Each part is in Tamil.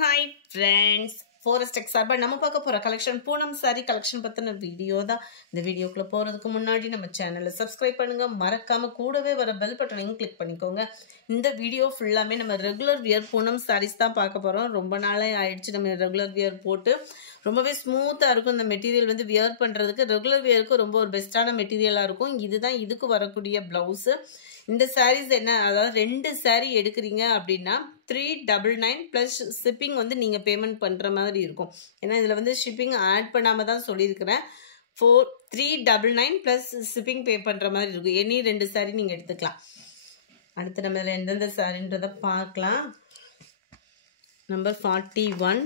Hi friends, Forest Exarba நம்ம பார்க்க போற கலெக்ஷன் பூனம் saree கலெக்ஷன் பத்தின வீடியோ தான். இந்த வீடியோக்குள்ள போறதுக்கு முன்னாடி நம்ம சேனலை சப்ஸ்கிரைப் பண்ணுங்க, மறக்காம கூடவே வர பெல் பட்டனையும் கிளிக் பண்ணிக்கோங்க. இந்த வீடியோ ஃபுல்லாமே நம்ம ரெகுலர் வியர் பூனம் sarees தான் பார்க்க போறோம். ரொம்ப நாளே ஆயிடுச்சு நம்ம ரெகுலர் வியர் போட்டு. ரொம்பவே ஸ்மூத்தா இருக்கும் இந்த மெட்டீரியல் வந்து வியர் பண்றதுக்கு. ரெகுலர் வியருக்கு ரொம்ப ஒரு பெஸ்டான மெட்டீரியலா இருக்கும். இதுதான் இதுக்கு வரக்கூடிய பிளவுஸ். இந்த sarees என்ன, அதாவது ரெண்டு saree எடுக்கிறீங்க அப்படின்னா 399 plus shipping வந்து நீங்க பேமெண்ட் பண்ற மாதிரி இருக்கும். ஏன்னா இதுல வந்து ஷிப்பிங் ஆட் பண்ணாம தான் சொல்லியிருக்கிறேன். 399 plus shipping பே பண்ற மாதிரி இருக்கும். எனி ரெண்டு saree நீங்க எடுத்துக்கலாம். அடுத்து நம்ம இதுல எந்தெந்த சாரின்றத பார்க்கலாம். நம்பர் 41,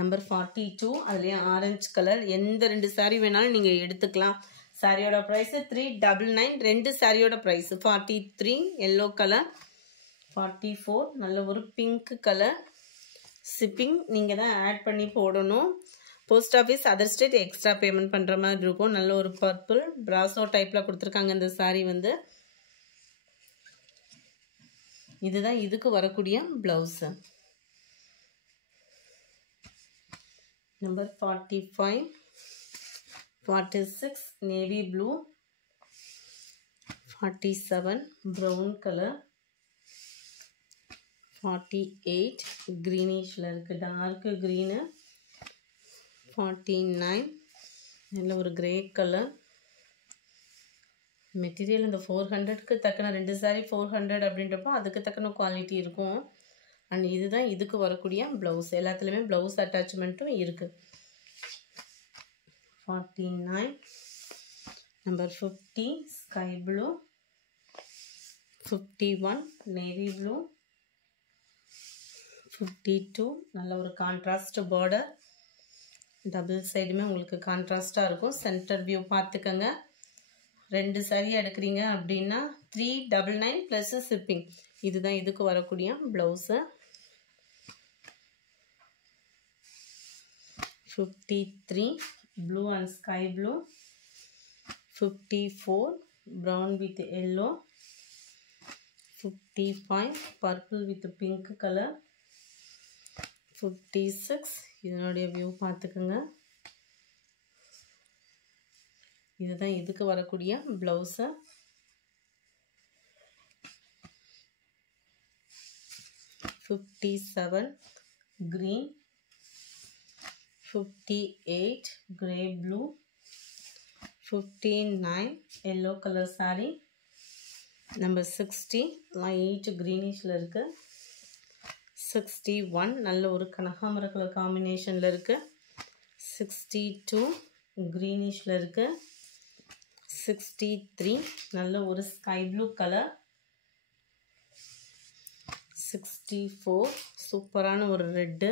நம்பர் 42, அதுலயும் ஆரஞ்சு கலர். எந்த ரெண்டு saree வேணாலும் நீங்க எடுத்துக்கலாம். சாரியோட பிரைஸ் 399. ரெண்டு சாரியோட பிரைஸ் 43 எல்லோ கலர், 44 நல்ல ஒரு பிங்க் கலர். ஷிப்பிங் நீங்க தான் ஆட் பண்ணி போடணும். Post office other state extra payment பண்ற மாதிரி இருக்கும். நல்ல ஒரு பர்பிள் பிராசோ டைப்ல கொடுத்துருக்காங்க இந்த சாரி வந்து. இதுதான் இதுக்கு வரக்கூடிய blouse. Number 45, 46 navy blue, 47 brown color, 48 greenish இருக்கு, dark green, 49 நல்ல ஒரு கிரே கலர். மெட்டீரியல் இந்த 400க்கு தக்கன ரெண்டு சாரி 400 அப்படின்றப்போ அதுக்கு தக்கன குவாலிட்டி இருக்கும். அண்ட் இதுதான் இதுக்கு வரக்கூடிய பிளவுஸ். எல்லாத்துலேயுமே பிளவுஸ் அட்டாச்மெண்ட்டும் இருக்கு. 49, number 50 sky blue, 51 navy blue, 52 நல்ல ஒரு கான்ட்ராஸ்ட் பார்டர். டபுள் சைடுமே உங்களுக்கு கான்ட்ராஸ்டாக இருக்கும். சென்டர் வியூ பார்த்துக்கங்க. ரெண்டு சாரி எடுக்கிறீங்க அப்படின்னா 399 ப்ளஸ் ஷிப்பிங். இதுதான் இதுக்கு வரக்கூடிய blouse. 53 blue and sky blue, 54 brown with yellow, 55 purple with pink color, 56 இதனுடைய வியூ பார்த்துக்குங்க. இதுதான் இதுக்கு வரக்கூடிய blouse. 57 green, 58 grey blue, 59 yellow color saree, number 60 light greenish இருக்கு, 61 நல்ல ஒரு கனகாமர கலர் காம்பினேஷன்ல இருக்கு, 62 greenish இருக்கு, 63 நல்ல ஒரு ஸ்கை ப்ளூ கலர், 64 சூப்பரான ஒரு ரெட்டு.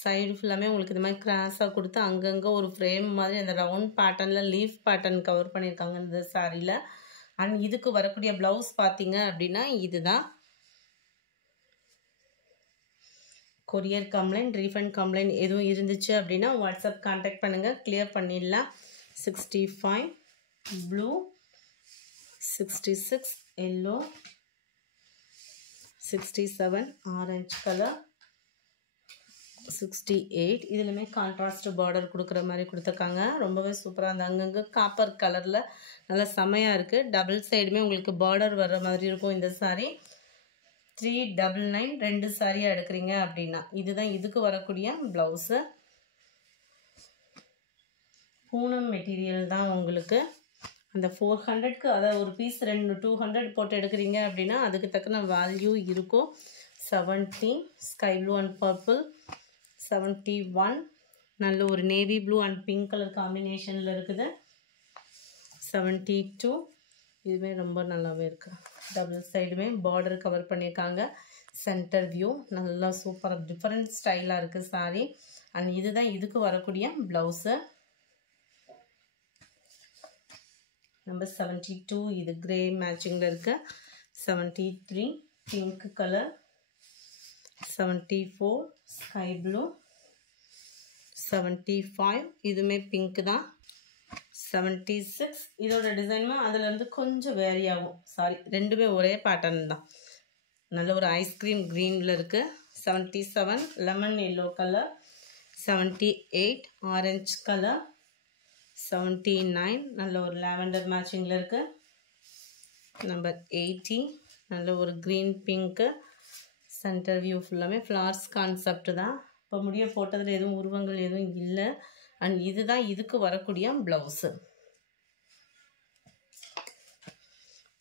சைடு ஃபுல்லாமே உங்களுக்கு இந்த மாதிரி கிராஸாக கொடுத்து அங்கங்கே ஒரு ஃப்ரேம் மாதிரி அந்த ரவுண்ட் பேட்டர்னில் லீஃப் பேட்டர்ன் கவர் பண்ணியிருக்காங்க இந்த சாரியில். அண்ட் இதுக்கு வரக்கூடிய ப்ளவுஸ் பார்த்தீங்க அப்படின்னா இதுதான். கொரியர் கம்ப்ளைண்ட், ரீஃபண்ட் கம்ப்ளைண்ட் எதுவும் இருந்துச்சு அப்படின்னா வாட்ஸ்அப் கான்டாக்ட் பண்ணுங்கள், கிளியர் பண்ணிடலாம். 65 ப்ளூ, 66 எல்லோ, 67 ஆரஞ்சு கலர், 68 இதுலையுமே கான்ட்ராஸ்ட் பார்டர் கொடுக்குற மாதிரி கொடுத்துருக்காங்க. ரொம்பவே சூப்பராக அந்த அங்கங்கே காப்பர் கலரில் நல்லா செமையாக இருக்குது. டபுள் சைடுமே உங்களுக்கு பார்டர் வர்ற மாதிரி இருக்கும் இந்த சாரீ. 399 ரெண்டு சாரியாக எடுக்கிறீங்க அப்படின்னா இதுதான் இதுக்கு வரக்கூடிய ப்ளவுஸு. பூனம் மெட்டீரியல் தான் உங்களுக்கு. அந்த 400க்கு அதாவது ஒரு பீஸ் 200 போட்டு எடுக்கிறீங்க அப்படின்னா அதுக்கு தக்கன வேல்யூ இருக்கும். 70 ஸ்கை ப்ளூ அண்ட் பர்பிள், 71 நல்ல ஒரு navy blue and pink colour காம்பினேஷனில் இருக்குது, 72 இதுவே ரொம்ப நல்லாவே இருக்கு. டபுள் சைடுமே பார்டர் கவர் பண்ணியிருக்காங்க. சென்டர் வியூ நல்லா சூப்பராக டிஃப்ரெண்ட் ஸ்டைலாக இருக்குது சாரி. அண்ட் இதுதான் இதுக்கு வரக்கூடிய ப்ளவுஸு. நம்பர் 72 இது கிரே மேட்சிங்கில் இருக்கு, 73 பிங்க் கலர், 74 ஸ்கை ப்ளூ, 75 இதுவுமே பிங்க் தான், 76 இதோட டிசைனுமே அதுலேருந்து கொஞ்சம் வேரி ஆகும். சாரி ரெண்டுமே ஒரே பேட்டர்ன் தான். நல்ல ஒரு ஐஸ்கிரீம் க்ரீனில் இருக்குது. 77 lemon yellow colour, 78 orange colour, 79 நல்ல ஒரு லாவெண்டர் மேட்சிங்கில் இருக்குது. நம்பர் 80 நல்ல ஒரு க்ரீன் பிங்க்கு. சென்டர் வியூ ஃபுல்லாமே ஃப்ளார்ஸ் கான்செப்ட் தான். இப்போ முடிய போட்டதில் எதுவும் உருவங்கள் எதுவும் இல்லை. அண்ட் இதுதான் இதுக்கு வரக்கூடிய ப்ளவுஸு.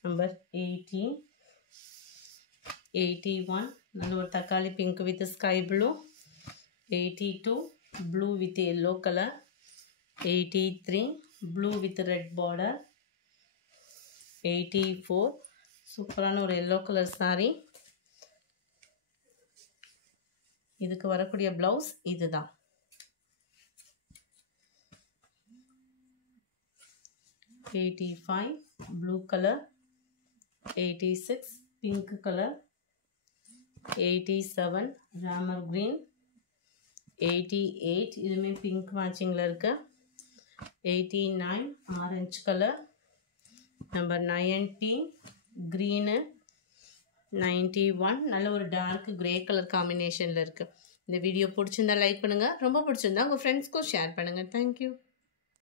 நம்பர் 80, 81 நல்ல ஒரு தக்காளி pink with sky blue, 82 blue with yellow colour, 83 blue with red border, 84 சூப்பரான ஒரு எல்லோ கலர் சாரீ. இதுக்கு வரக்கூடிய ப்ளவுஸ் இதுதான். 85 blue colour, 86 pink colour, 87 Ramar green, 88 இதுவுமே பிங்க் மேட்சிங்கில் இருக்கு, 89 ஆரஞ்சு கலர், நம்பர் 90 க்ரீனு, 91 நல்ல ஒரு டார்க் கிரே கலர் காம்பினேஷனில் இருக்குது. இந்த வீடியோ பிடிச்சிருந்தா லைக் பண்ணுங்கள், ரொம்ப பிடிச்சிருந்தா உங்கள் ஃப்ரெண்ட்ஸ்க்கும் ஷேர் பண்ணுங்கள். தேங்க்யூ.